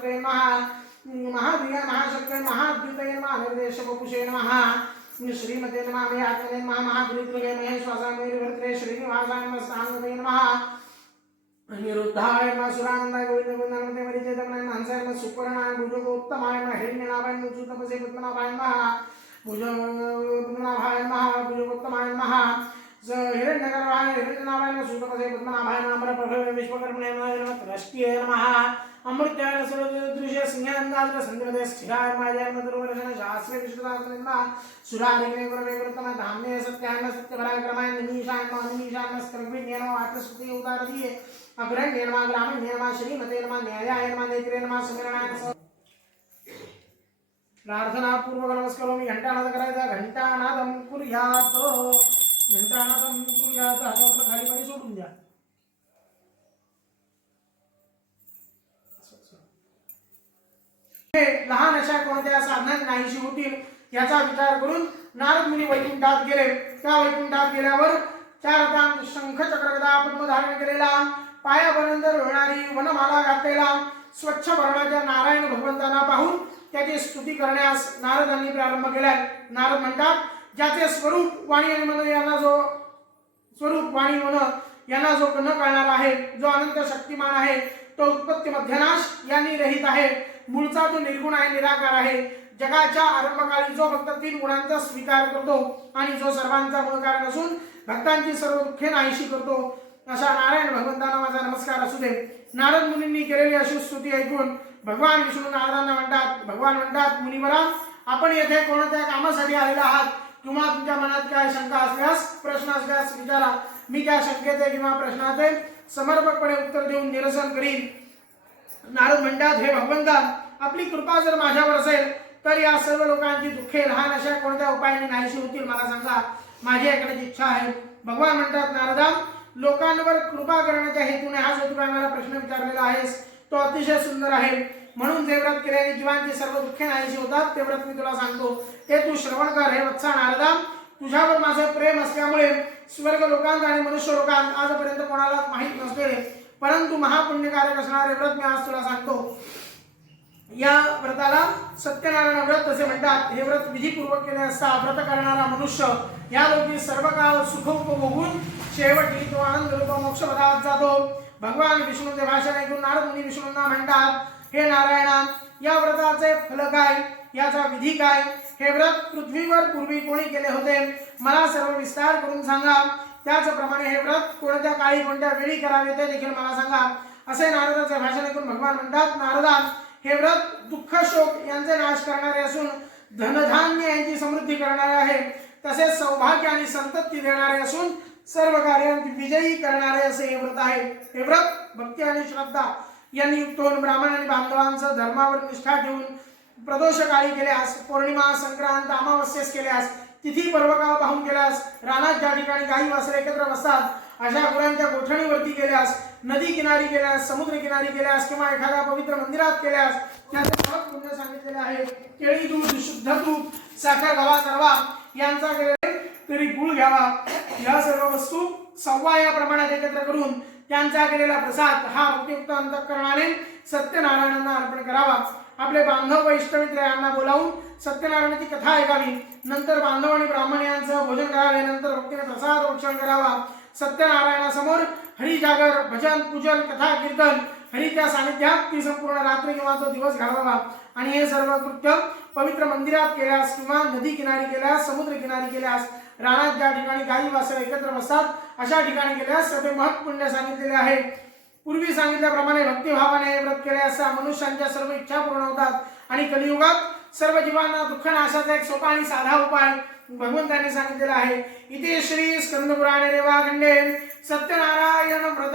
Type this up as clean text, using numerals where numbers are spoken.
महागणपतये नमः महाधिया महाशक्तये महाद्युतये नमः निर्देशवपुषे नमः श्रीमते नमः मे आत्मने नमः महागुरुत्वये महेश्वासाय वर्तते श्रीनिवासाय नमः सांगते नमः अनिरुद्धाय नमः सुरानंदाय गोविंद गोविंदानंदे मरिचेतमनाय हंसाय नमः सुपर्णाय भुजगोत्तमाय नमः हिरण्यनाभाय नमः चूतपसे पद्मनाभाय नमः भुजगोत्तमाय नमः भुजगोत्तमाय नमः हिरण्यगर्भाय हिरण्यनाभाय नमः चूतपसे पद्मनाभाय नमः प्रभवे विश्वकर्मणे नमः त्रष्टिये नमः अमृत्याय सर्वदृश्य सिंहांगाद्र संध्रदे स्थिराय मायाय मधुरवर्षण शास्त्रे विष्णुदासने नमः सुरारिणे गुरवे गुरुतम धाम्ये सत्याय सत्यपराय क्रमाय निमीषाय नमः स्कर्विण्ये नमः आत्मस्तुति उदारदिये अग्रण्ये नमः ग्रामण्ये नमः श्रीमते नमः न्यायाय नमः नेत्रे नमः सुमिरणाय नमः प्रार्थना पूर्वक नमस्कारोमि घंटानाद करायचा घंटानादम कुर्यात घंटानादम कुर्यात हातावर खाली पाणी सोडून द्या लहान अशा कोणत्या साधनांनी नाहीशी होतील याचा विचार करून नारद मुनी वैकुंठात गेले त्या वैकुंठात गेल्यावर चार हातांत शंख चक्र गदा पद्म धारण केलेला पायापर्यंत रोळणारी वनमाला घातलेला स्वच्छ वर्णाच्या नारायण भगवंतांना पाहून त्याची स्तुती करण्यास नारदांनी प्रारंभ केला नारद म्हणतात ज्याचे स्वरूप वाणी आणि मन यांना जो स्वरूप वाणी मन यांना जो न कळणार आहे जो अनंत शक्तिमान आहे तो उत्पत्ती मध्यनाश यांनी रहित आहे मूळचा तो निर्गुण आहे निराकार आहे जगाच्या आरंभकाळी जो फक्त 3 गुणांचा स्वीकार करतो आणि जो सर्वांचा मूळ कारण असून भक्तांची सर्व दुःखे नाहीशी करतो अशा नारायण भगवंतांना माझा नमस्कार असू दे नारद मुनींनी केलेली अशी स्तुती ऐकून भगवान विष्णू नारदांना म्हणतात भगवान म्हणतात मुनिवरा आपण येथे कोणत्या कामासाठी आलेला आहात किंवा तुमच्या मनात काय शंका असल्यास प्रश्न असल्यास विचारा मी त्या शंकेचे किंवा प्रश्नाचे समर्पकपणे उत्तर देऊन निरसन करीन नारद म्हणतात हे भगवंता आपली कृपा जर माझ्यावर असेल तर या सर्व लोकांची दुःखे लहान अशा कोणत्या उपायाने नाहीशी होतील मला सांगा माझी ऐकण्याची इच्छा आहे भगवान म्हणतात नारदा लोकांवर कृपा करण्याच्या हेतूने हा जो तू मला प्रश्न विचारलेला आहेस तो अतिशय सुंदर आहे म्हणून जे व्रत केल्याने जीवांची सर्व दुःखे नाहीशी होतात ते व्रत मी तुला सांगतो ते तू श्रवण कर हे वत्सा नारदा तुझ्यावर माझे प्रेम असल्यामुळे स्वर्ग लोकांत आणि मनुष्य लोकांत आजपर्यंत कोणाला माहित नसते परंतु महापुण्यकारक असणारे व्रत मी आज तुला सांगतो या व्रताला सत्यनारायण व्रत असे म्हणतात हे व्रत विधीपूर्वक केले असता व्रत करणारा मनुष्य या लोकी सर्व काळ सुख उपभोगून शेवटी तो आनंद रूप मोक्ष पदात जातो भगवान विष्णूचे भाषण ऐकून नारद मुनी विष्णूंना म्हणतात हे नारायणा या व्रताचे फल काय याचा विधी काय हे व्रत पृथ्वीवर पूर्वी कोणी केले होते मला सर्व विस्तार करून सांगा त्याचप्रमाणे हे व्रत कोणत्या काळी कोणत्या वेळी करावे ते देखील मला सांगा असे नारदाचे भाषण ऐकून भगवान म्हणतात नारदा हे व्रत दुःख शोक यांचे नाश करणारे असून धनधान्य यांची समृद्धी करणारे आहे तसेच सौभाग्य आणि संतती देणारे असून सर्व कार्यांत विजयी करणारे असे हे व्रत आहे हे व्रत भक्ती आणि श्रद्धा यांनी युक्त होऊन ब्राह्मण आणि बांधवांचा धर्मावर निष्ठा ठेवून प्रदोष काळी केल्यास पौर्णिमा संक्रांत अमावस्येस केल्यास तिथी पर्वकाळ पाहून केल्यास रानात ज्या ठिकाणी गायी वासरे एकत्र बसतात अशा गुरांच्या गोठणीवरती केल्यास नदी किनारी केल्यास समुद्र किनारी केल्यास किंवा एखाद्या पवित्र मंदिरात केल्यास त्याचे महत् पुण्य सांगितलेले आहे केळी दूध शुद्ध तूप साखर गव्हा सर्वा यांचा केलेले तरी गुळ घ्यावा या सर्व वस्तू सव्वा या प्रमाणात एकत्र करून त्यांचा केलेला प्रसाद हा भक्तियुक्त अंतःकरणाने सत्यनारायणांना अर्पण करावा आपले बांधव व इष्टमित्र यांना बोलावून सत्यनारायणाची कथा ऐकावी नंतर बांधव आणि ब्राह्मण यांचं भोजन करावे नंतर भक्तीने प्रसाद भक्षण करावा सत्यनारायणासमोर हरी जागर भजन पूजन कथा कीर्तन हरीच्या सानिध्यात ती संपूर्ण रात्र किंवा तो दिवस घालवावा आणि हे सर्व कृत्य पवित्र मंदिरात केल्यास किंवा नदी किनारी केल्यास समुद्र किनारी केल्यास रानात ज्या ठिकाणी गायी वासरे एकत्र बसतात अशा ठिकाणी केल्यास ते महत् पुण्य सांगितलेले आहे पूर्वी सांगितल्याप्रमाणे भक्तिभावाने व्रत केल्यास मनुष्यांच्या सर्व इच्छा पूर्ण होतात आणि कलियुगात सर्व जीवांना दुःख नाशाचा एक सोपा आणि साधा उपाय भगवंतांनी सांगितलेला आहे इथे श्री स्कंद पुराणे रेवाखंडे सत्यनारायण व्रत